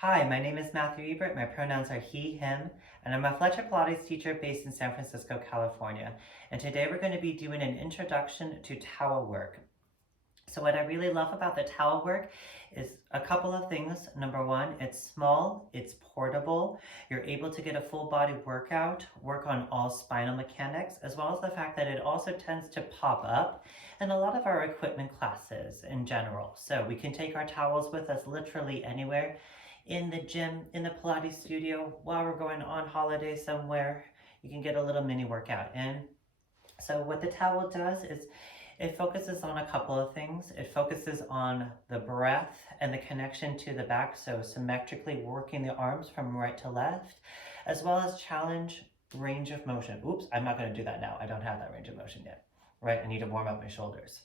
Hi, my name is Matthew Ebert. My pronouns are he, him, and I'm a Fletcher Pilates teacher based in San Francisco, California. And today we're going to be doing an introduction to towel work. So what I really love about the towel work is a couple of things. Number one, it's small, it's portable. You're able to get a full body workout, work on all spinal mechanics, as well as the fact that it also tends to pop up in a lot of our equipment classes in general. So we can take our towels with us literally anywhere, in the gym, in the Pilates studio, while we're going on holiday somewhere. You can get a little mini workout in. So what the towel does is it focuses on a couple of things. It focuses on the breath and the connection to the back, so symmetrically working the arms from right to left, as well as challenge range of motion. Oops, I'm not going to do that now. I don't have that range of motion yet, right? I need to warm up my shoulders.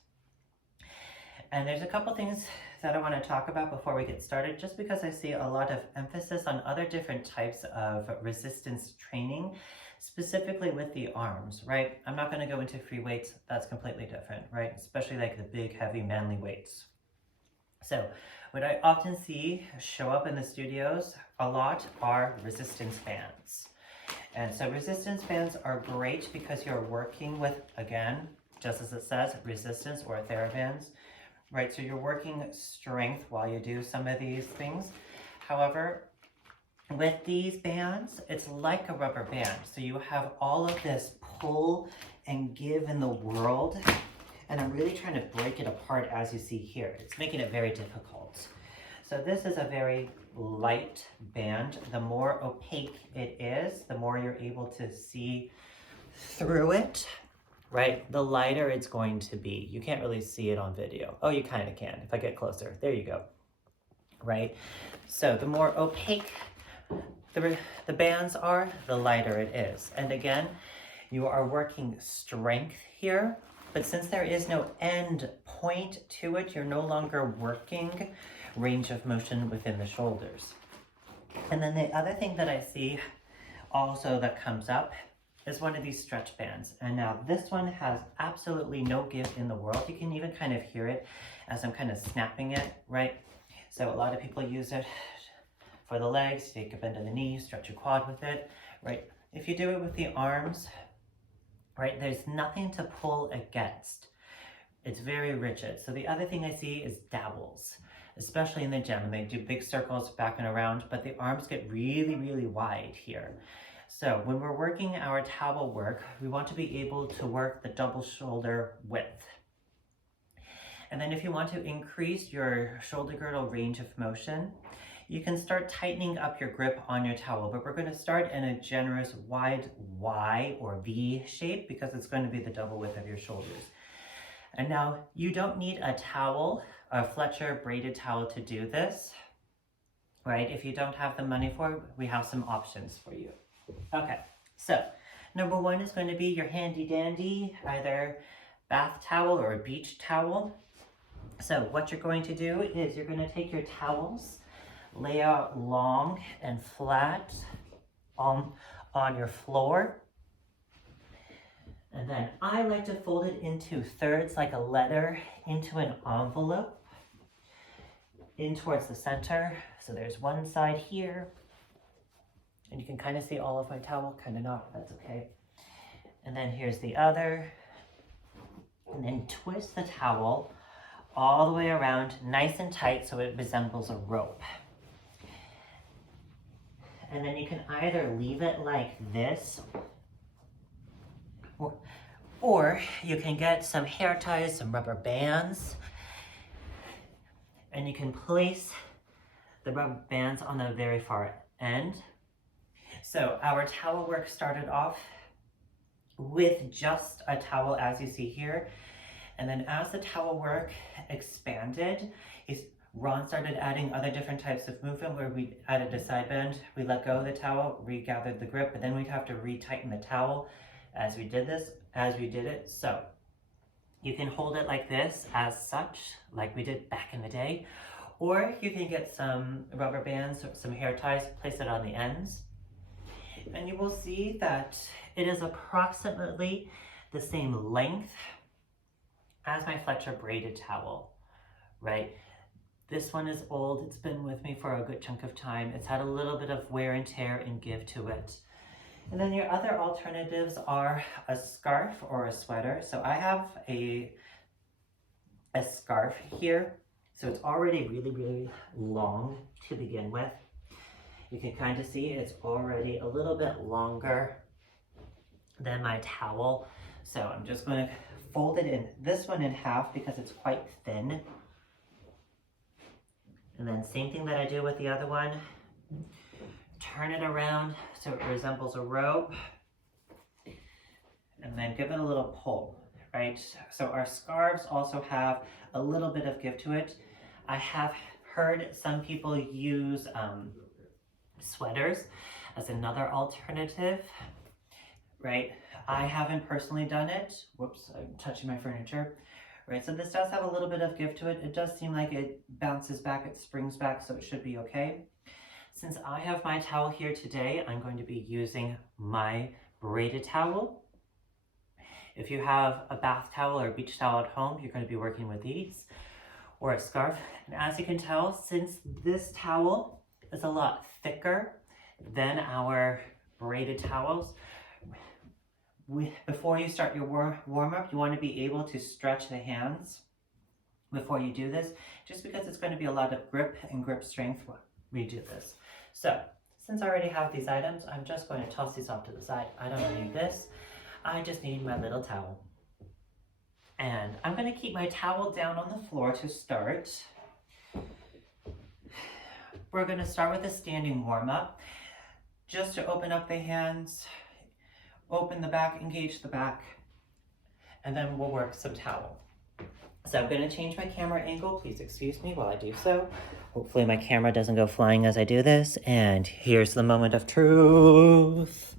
And there's a couple things that I want to talk about before we get started, just because I see a lot of emphasis on other different types of resistance training, specifically with the arms, right? I'm not going to go into free weights. That's completely different, right? Especially like the big, heavy, manly weights. So what I often see show up in the studios a lot are resistance bands. And so resistance bands are great because you're working with, again, just as it says, resistance or TheraBands, right? So you're working strength while you do some of these things. However, with these bands, it's like a rubber band. So you have all of this pull and give in the world. And I'm really trying to break it apart as you see here. It's making it very difficult. So this is a very light band. The more opaque it is, the more you're able to see through it, right? The lighter it's going to be. You can't really see it on video. Oh, you kind of can if I get closer. There you go, right? So the more opaque the bands are, the lighter it is. And again, you are working strength here, but since there is no end point to it, you're no longer working range of motion within the shoulders. And then the other thing that I see also that comes up is one of these stretch bands. And now this one has absolutely no give in the world. You can even kind of hear it as I'm kind of snapping it, right? So a lot of people use it for the legs. Take a bend in the knee, stretch your quad with it, right? If you do it with the arms, right, there's nothing to pull against. It's very rigid. So the other thing I see is dabbles, especially in the gym. And they do big circles back and around, but the arms get really, really wide here. So when we're working our towel work, we want to be able to work the double shoulder width. And then if you want to increase your shoulder girdle range of motion, you can start tightening up your grip on your towel, but we're going to start in a generous wide Y or V shape because it's going to be the double width of your shoulders. And now you don't need a towel, a Fletcher braided towel to do this, right? If you don't have the money for it, we have some options for you. Okay, so number one is going to be your handy dandy, either bath towel or a beach towel. So what you're going to do is you're going to take your towels, lay out long and flat on your floor. And then I like to fold it into thirds like a letter into an envelope in towards the center. So there's one side here. And you can kind of see all of my towel, kind of not, that's okay. And then here's the other. And then twist the towel all the way around, nice and tight so it resembles a rope. And then you can either leave it like this, or you can get some hair ties, some rubber bands, and you can place the rubber bands on the very far end. So our towel work started off with just a towel, as you see here. And then as the towel work expanded, Ron started adding other different types of movement where we added a side bend, we let go of the towel, regathered the grip, but then we'd have to retighten the towel as we did it. So you can hold it like this, as such, like we did back in the day, or you can get some rubber bands, or some hair ties, place it on the ends. And you will see that it is approximately the same length as my Fletcher braided towel, right? This one is old. It's been with me for a good chunk of time. It's had a little bit of wear and tear and give to it. And then your other alternatives are a scarf or a sweater. So I have a scarf here. So it's already really, really long to begin with. You can kind of see it's already a little bit longer than my towel. So I'm just going to fold it in this one in half because it's quite thin. And then same thing that I do with the other one. Turn it around so it resembles a robe. And then give it a little pull, right? So our scarves also have a little bit of give to it. I have heard some people use sweaters as another alternative, right? I haven't personally done it. Whoops, I'm touching my furniture. Right, so this does have a little bit of give to it. It does seem like it bounces back, it springs back, so it should be okay. Since I have my towel here today, I'm going to be using my braided towel. If you have a bath towel or a beach towel at home, you're going to be working with these, or a scarf. And as you can tell, since this towel is a lot thicker than our braided towels, before you start your warm-up, you want to be able to stretch the hands before you do this, just because it's going to be a lot of grip and grip strength when we do this. So, since I already have these items, I'm just going to toss these off to the side. I don't need this. I just need my little towel. And I'm going to keep my towel down on the floor to start. We're going to start with a standing warm-up, just to open up the hands, open the back, engage the back, and then we'll work some towel. So I'm going to change my camera angle. Please excuse me while I do so. Hopefully my camera doesn't go flying as I do this. And here's the moment of truth.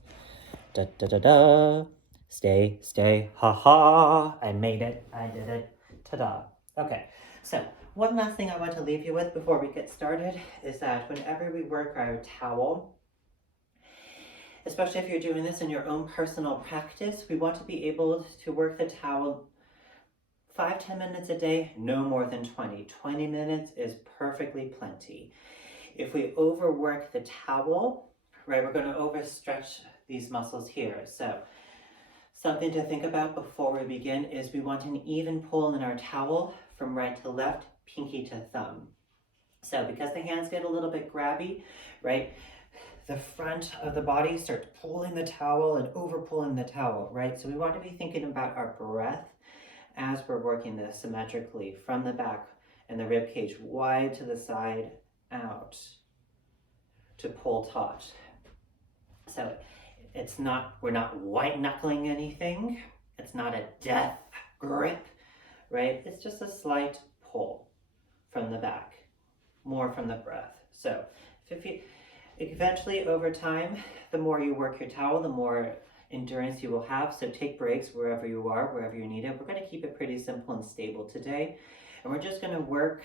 Da da da da. Stay, stay, ha ha. I made it. I did it. Ta-da. Okay, so one last thing I want to leave you with before we get started is that whenever we work our towel, especially if you're doing this in your own personal practice, we want to be able to work the towel 5-10 minutes a day, no more than 20. 20 minutes is perfectly plenty. If we overwork the towel, right, we're going to overstretch these muscles here. So something to think about before we begin is we want an even pull in our towel from right to left, pinky to thumb. So because the hands get a little bit grabby, right, the front of the body starts pulling the towel and over pulling the towel, right? So we want to be thinking about our breath as we're working this symmetrically from the back and the rib cage wide to the side, out to pull taut. So we're not white knuckling anything. It's not a death grip, right? It's just a slight pull from the back, more from the breath. So eventually, over time, the more you work your towel, the more endurance you will have. So take breaks wherever you are, wherever you need it. We're going to keep it pretty simple and stable today. And we're just going to work,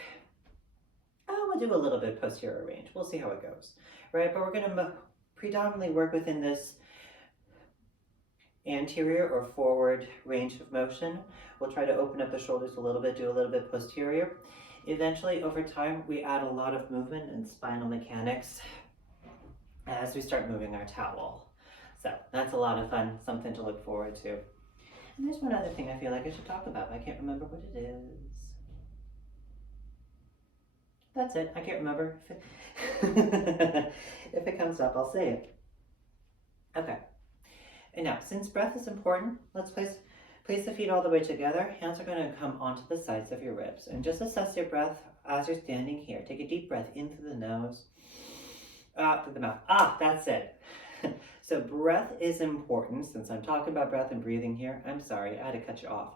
we'll do a little bit posterior range. We'll see how it goes, right? But we're going to predominantly work within this anterior or forward range of motion. We'll try to open up the shoulders a little bit, do a little bit posterior. Eventually, over time, we add a lot of movement and spinal mechanics as we start moving our towel. So that's a lot of fun, something to look forward to. And there's one other thing I feel like I should talk about. I can't remember what it is. That's it, I can't remember. If it comes up, I'll say it. Okay, and now since breath is important, let's place the feet all the way together. Hands are going to come onto the sides of your ribs. And just assess your breath as you're standing here. Take a deep breath in through the nose, out through the mouth. That's it. So breath is important. Since I'm talking about breath and breathing here, I'm sorry, I had to cut you off.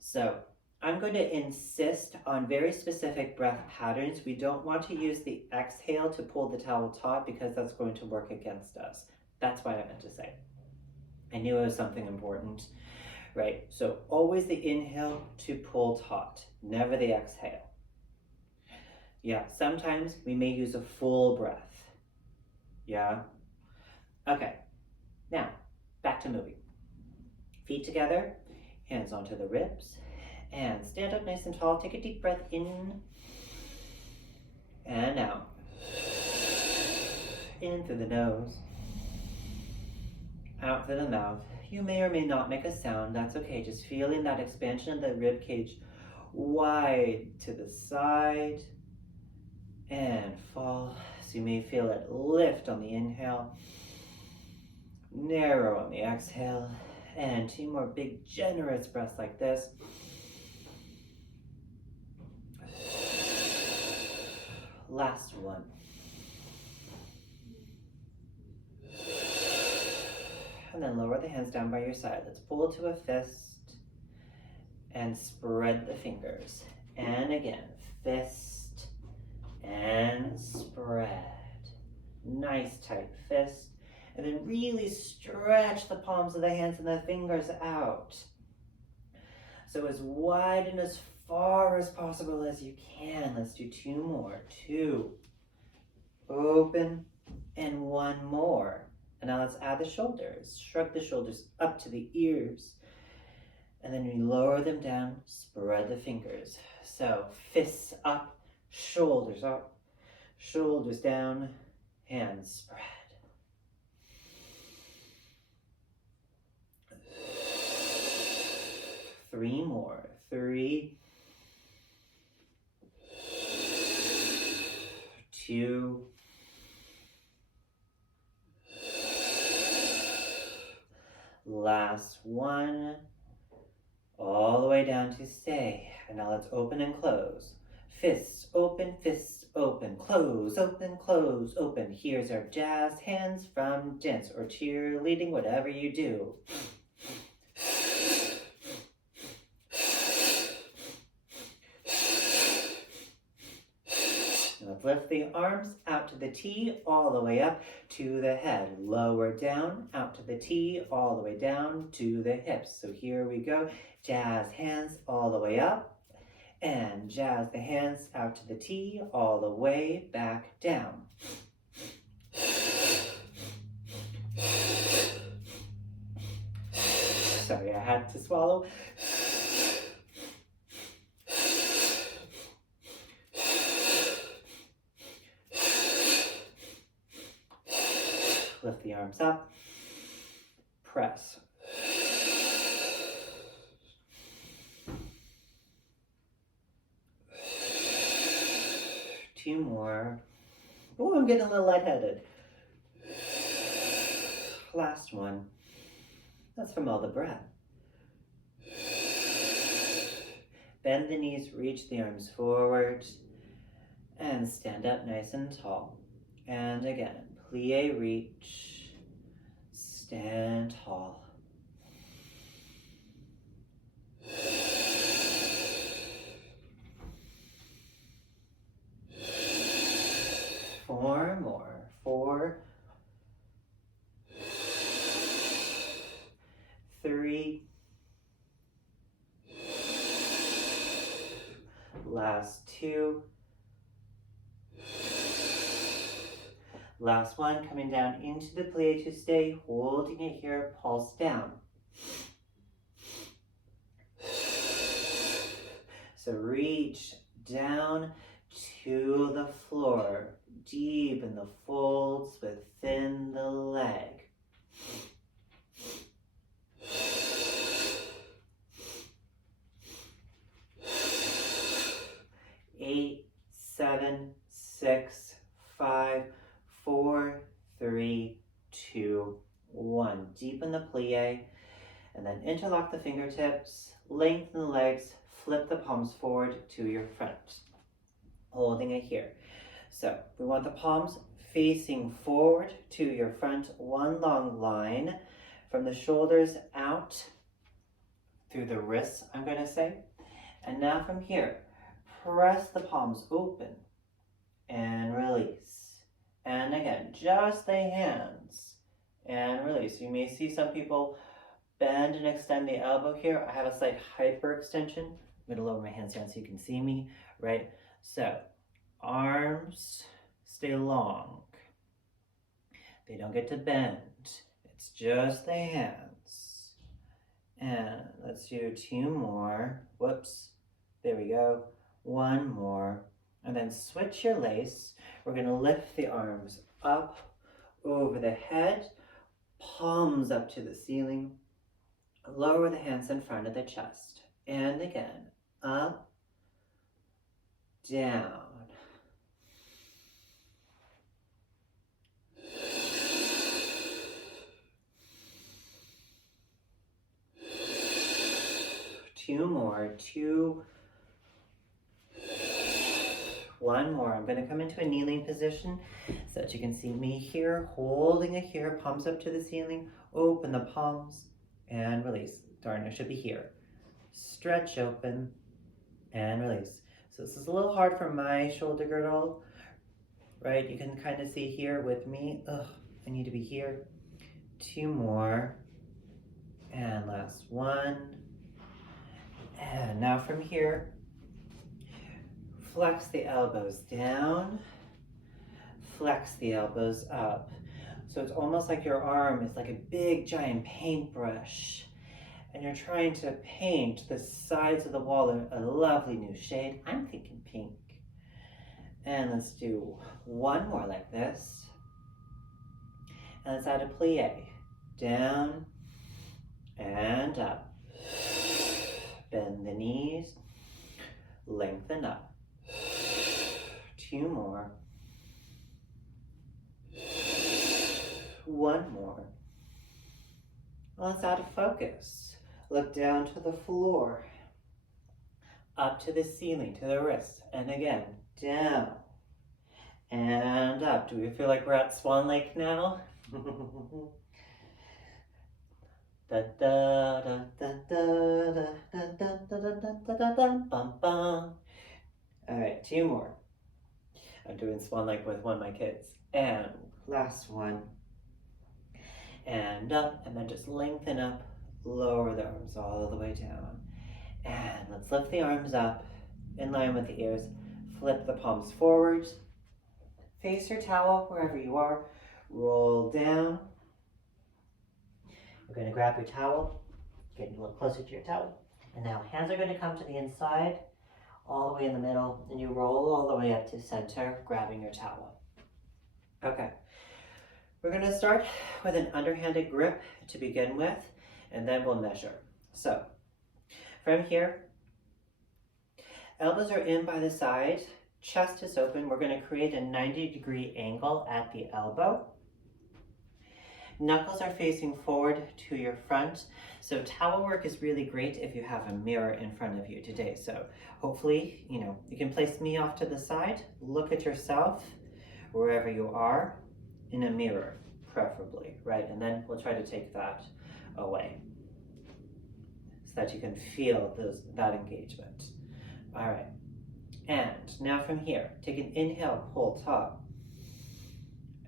So I'm going to insist on very specific breath patterns. We don't want to use the exhale to pull the towel taut because that's going to work against us. That's what I meant to say. I knew it was something important, right? So always the inhale to pull taut, never the exhale. Yeah, sometimes we may use a full breath. Yeah. Okay, now back to moving. Feet together, hands onto the ribs, and stand up nice and tall. Take a deep breath in and out. In through the nose, out through the mouth. You may or may not make a sound, that's okay. Just feeling that expansion of the rib cage wide to the side and fall. So you may feel it lift on the inhale, narrow on the exhale, and 2 more big generous breaths like this. Last one. And then lower the hands down by your side. Let's pull to a fist and spread the fingers. And again, fist and spread. Nice tight fist. And then really stretch the palms of the hands and the fingers out. So as wide and as far as possible as you can. Let's do 2 more. 2. Open. And 1 more. And now let's add the shoulders. Shrug the shoulders up to the ears. And then we lower them down, spread the fingers. So fists up, shoulders down, hands spread. 3 more. 3, 2, last one, all the way down to stay. And now let's open and close. Fists open, close, open. Here's our jazz hands from dance or cheerleading, whatever you do. Let's lift the arms out to the T, all the way up to the head. Lower down, out to the T, all the way down to the hips. So here we go. Jazz hands all the way up. And jazz the hands out to the T, all the way back down. Sorry, I had to swallow. Lift the arms up, press. Two more. Oh, I'm getting a little lightheaded. Last one. That's from all the breath. Bend the knees, reach the arms forward, and stand up nice and tall. And again, plie, reach, stand tall. 4 more. 4, 3, last 2, last one, coming down into the plie to stay, holding it here, pulse down. So reach down to the floor, deep in the folds within the leg. 8, 7, 6, 5, 4, 3, 2, 1. Deepen the plie, and then interlock the fingertips, lengthen the legs, flip the palms forward to your front, holding it here. So we want the palms facing forward to your front, one long line from the shoulders out through the wrists, I'm going to say. And now from here, press the palms open and release. And again, just the hands and release. You may see some people bend and extend the elbow here. I have a slight hyperextension. I'm going to lower my hands down so you can see me, right? So arms stay long. They don't get to bend. It's just the hands. And let's do 2 more. Whoops. There we go. 1 more. And then switch your lace. We're gonna lift the arms up over the head, palms up to the ceiling. Lower the hands in front of the chest. And again, up, down. Two more, two. One more. I'm going to come into a kneeling position so that you can see me here, holding it here, palms up to the ceiling. Open the palms and release. Darn, I should be here. Stretch open and release. So this is a little hard for my shoulder girdle, right? You can kind of see here with me. Ugh, I need to be here. Two more. And last one. And now from here, flex the elbows down, flex the elbows up. So it's almost like your arm is like a big giant paintbrush and you're trying to paint the sides of the wall in a lovely new shade. I'm thinking pink. And let's do one more like this. And let's add a plie. Down and up. Bend the knees, lengthen up. Two more. One more. Let's add a focus. Look down to the floor, up to the ceiling, to the wrists, and again, down and up. Do we feel like we're at Swan Lake now? Da da da da da da da da da da da da bum bum. All right, two more. I'm doing Swan Lake with one of my kids. And last one. And up, and then just lengthen up, lower the arms all the way down. And let's lift the arms up in line with the ears. Flip the palms forward. Face your towel wherever you are. Roll down. We're going to grab your towel, get a little closer to your towel. And now hands are going to come to the inside, all the way in the middle, and you roll all the way up to center, grabbing your towel. Okay, we're going to start with an underhanded grip to begin with, and then we'll measure. So, from here, elbows are in by the side, chest is open. We're going to create a 90-degree angle at the elbow. Knuckles are facing forward to your front. So towel work is really great if you have a mirror in front of you today. So hopefully, you can place me off to the side, look at yourself wherever you are in a mirror, preferably, right? And then we'll try to take that away so that you can feel that engagement. All right. And now from here, take an inhale, pull top.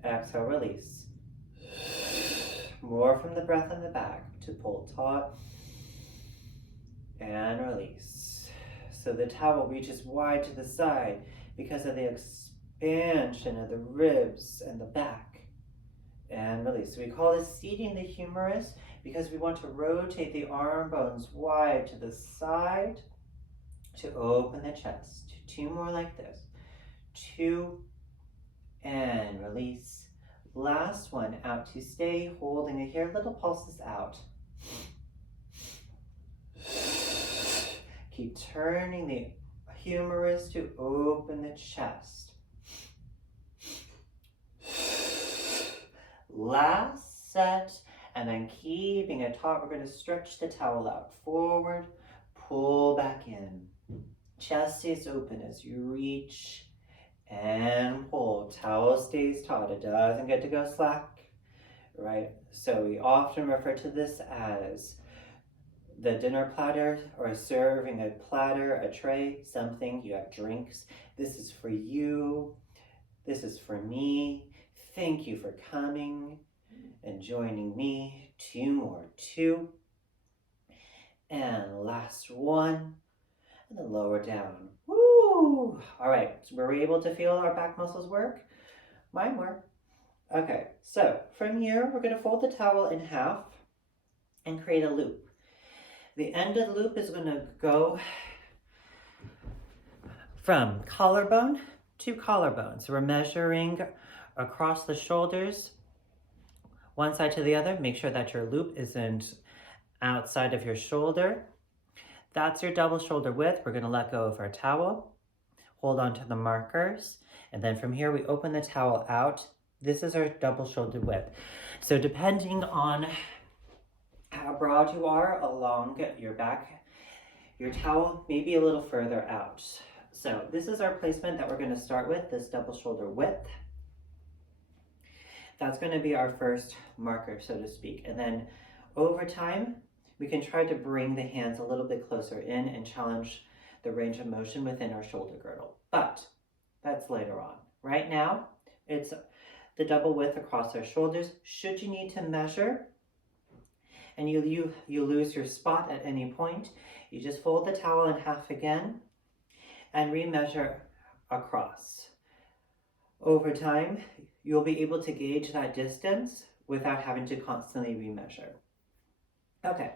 Exhale, release. More from the breath in the back to pull taut and release. So the towel reaches wide to the side because of the expansion of the ribs and the back and release. So we call this seating the humerus because we want to rotate the arm bones wide to the side to open the chest. Two more like this. Two and release. Last one, out to stay, holding it here, little pulses out. Keep turning the humerus to open the chest. Last set, and then keeping it taut, we're going to stretch the towel out forward, pull back in. Chest stays open as you reach and pull. Towel stays taut. It doesn't get to go slack, right? So we often refer to this as the dinner platter or serving a platter, a tray, something. You have drinks. This is for you. This is for me. Thank you for coming and joining me. Two more. Two. And last one. And then lower down. Woo! All right, so were we able to feel our back muscles work? Mine were. Okay, so from here, we're going to fold the towel in half and create a loop. The end of the loop is going to go from collarbone to collarbone. So we're measuring across the shoulders, one side to the other. Make sure that your loop isn't outside of your shoulder. That's your double shoulder width. We're going to let go of our towel, hold on to the markers, and then from here we open the towel out. This is our double shoulder width. So depending on how broad you are along your back, your towel may be a little further out. So this is our placement that we're going to start with, this double shoulder width. That's going to be our first marker, so to speak. And then over time, we can try to bring the hands a little bit closer in and challenge the range of motion within our shoulder girdle. But that's later on. Right now, it's the double width across our shoulders. Should you need to measure and you lose your spot at any point, you just fold the towel in half again and remeasure across. Over time, you'll be able to gauge that distance without having to constantly remeasure. Okay.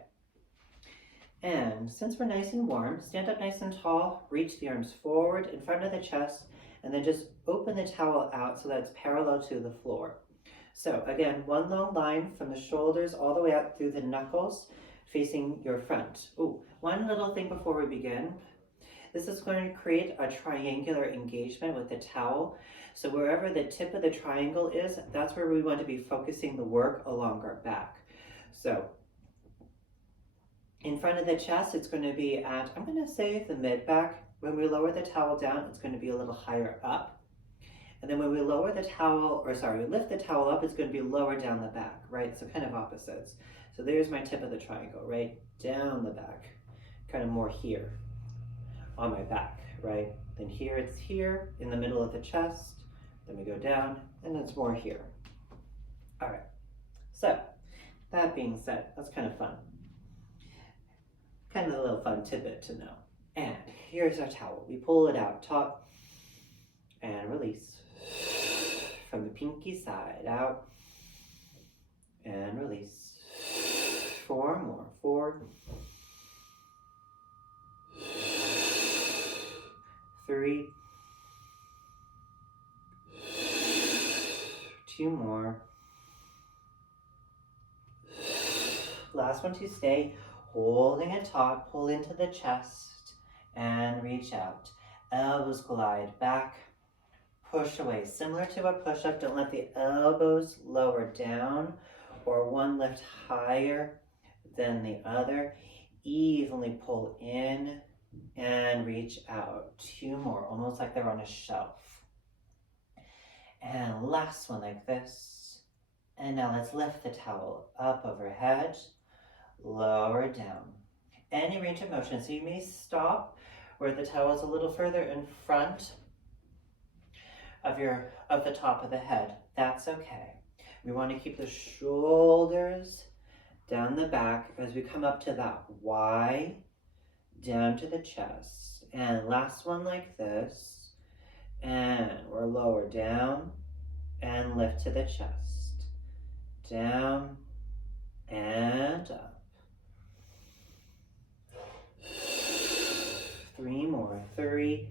And since we're nice and warm, stand up nice and tall, reach the arms forward in front of the chest, and then just open the towel out so that it's parallel to the floor. So again, one long line from the shoulders all the way up through the knuckles, facing your front. Ooh, one little thing before we begin. This is going to create a triangular engagement with the towel. So wherever the tip of the triangle is, that's where we want to be focusing the work along our back. So in front of the chest, it's going to be at, I'm going to say the mid back. When we lower the towel down, it's going to be a little higher up. And then when we lower the towel, we lift the towel up, it's going to be lower down the back, right? So kind of opposites. So there's my tip of the triangle, right? Down the back, kind of more here on my back, right? Then here, it's here in the middle of the chest. Then we go down and it's more here. All right. So that being said, that's kind of fun. Kind of a little fun tidbit to know. And here's our towel. We pull it out top and release. From the pinky side, out and release. 4 more. 4, 3, 2 more. Last one to stay. Holding it taut, pull into the chest and reach out. Elbows glide back. Push away, similar to a push-up. Don't let the elbows lower down or one lift higher than the other. Evenly pull in and reach out. 2 more, almost like they're on a shelf. And last one like this. And now let's lift the towel up overhead, lower down. Any range of motion, so you may stop where the towel is a little further in front of the top of the head. That's okay. We want to keep the shoulders down the back as we come up to that Y, down to the chest. And last one like this. And we're lower down and lift to the chest. Down and up. 3 more. 3,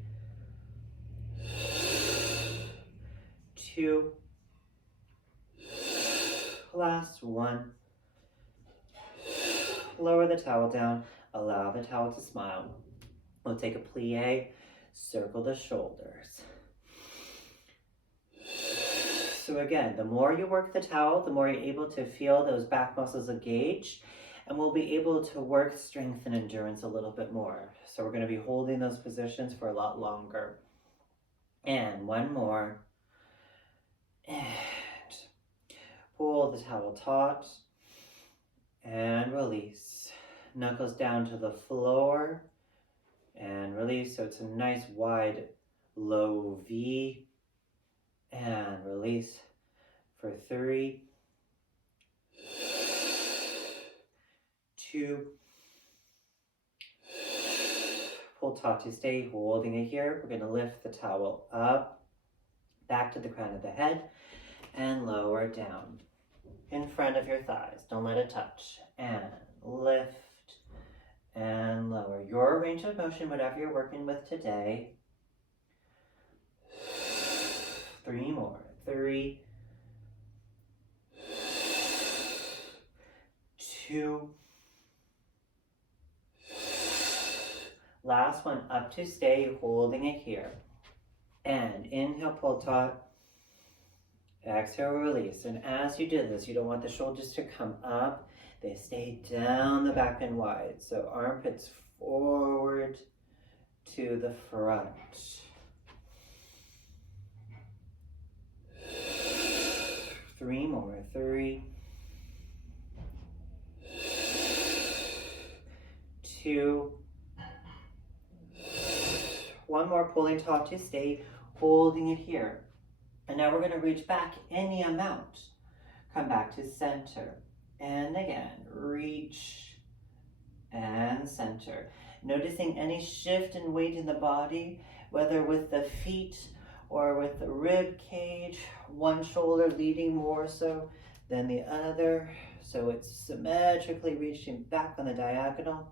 2, last one. Lower the towel down, allow the towel to smile. We'll take a plie, circle the shoulders. So again, the more you work the towel, the more you're able to feel those back muscles engage, and we'll be able to work strength and endurance a little bit more. So we're going to be holding those positions for a lot longer. And one more. And pull the towel taut and release. Knuckles down to the floor and release. So it's a nice wide low V and release for 3, 2, pull taut to stay, holding it here. We're going to lift the towel up, back to the crown of the head, and lower down in front of your thighs. Don't let it touch. And lift and lower. Your range of motion, whatever you're working with today. 3 more. 3, 2. Last one, up to stay, holding it here. And inhale, pull taut. Exhale, release. And as you do this, you don't want the shoulders to come up. They stay down the back and wide. So armpits forward to the front. 3 more. 3, 2, 1 more, pulling taut to stay, holding it here. And now we're going to reach back any amount. Come back to center. And again, reach and center. Noticing any shift in weight in the body, whether with the feet or with the rib cage, one shoulder leading more so than the other. So it's symmetrically reaching back on the diagonal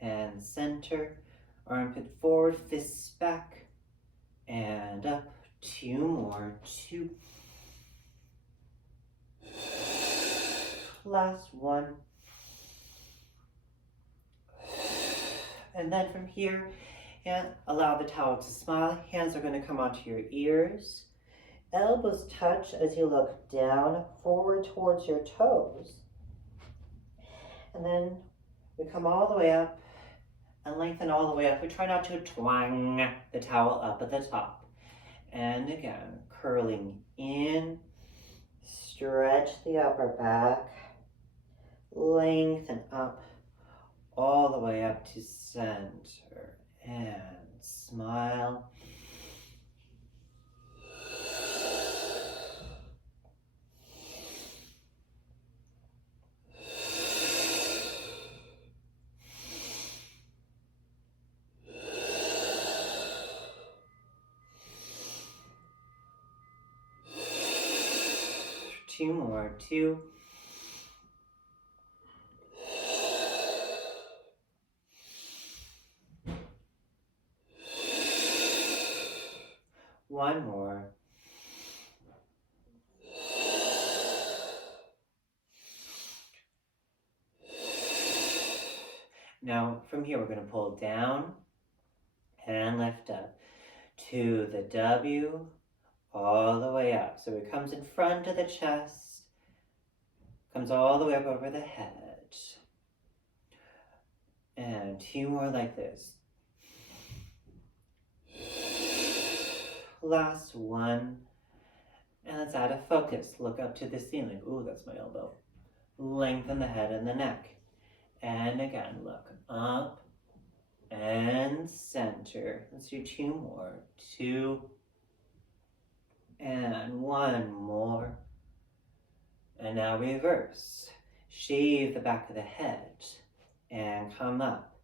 and center. Armpit forward, fists back and up. 2 more. 2. Last one. And then from here, allow the towel to smile. Hands are going to come onto your ears. Elbows touch as you look down, forward towards your toes. And then we come all the way up and lengthen all the way up. We try not to twang the towel up at the top. And again, curling in, stretch the upper back, lengthen up all the way up to center, and smile. Two more. 2. 1 more. Now from here we're going to pull down and lift up to the W, all the way up. So it comes in front of the chest, comes all the way up over the head. And 2 more like this. Last one. And let's add a focus. Look up to the ceiling. Ooh, that's my elbow. Lengthen the head and the neck. And again, look up and center. Let's do 2 more. 2 and 1 more. And now reverse. Shave the back of the head and come up,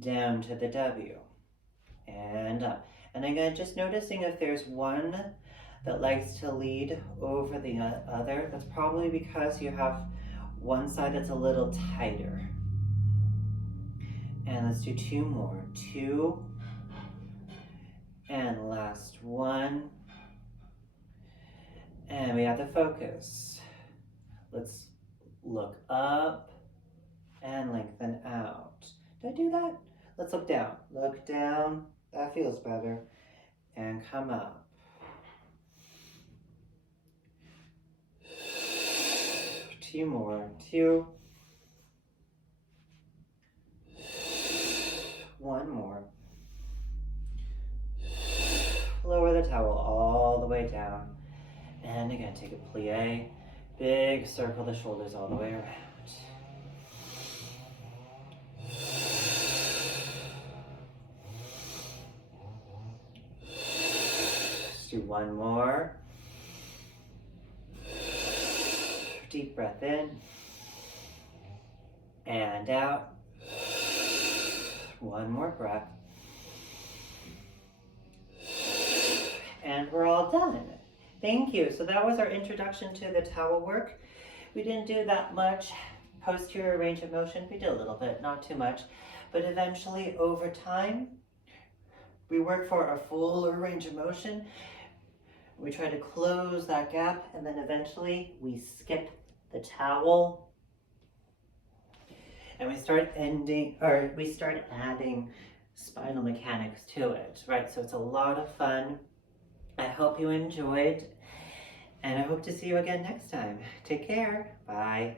down to the W and up. And again, just noticing if there's one that likes to lead over the other. That's probably because you have one side that's a little tighter. And let's do 2 more. 2 and last 1. And we have to focus. Let's look up and lengthen out. Did I do that? Let's look down. Look down. That feels better. And come up. 2 more. 2. 1 more. Lower the towel all the way down. And again, take a plie. Big circle the shoulders all the way around. Let's do 1 more. Deep breath in. And out. 1 more breath. And we're all done. Thank you. So that was our introduction to the towel work. We didn't do that much posterior range of motion. We did a little bit, not too much. But eventually, over time, we work for a fuller range of motion. We try to close that gap, and then eventually we skip the towel, and we start adding spinal mechanics to it, right? So it's a lot of fun. I hope you enjoyed, and I hope to see you again next time. Take care. Bye.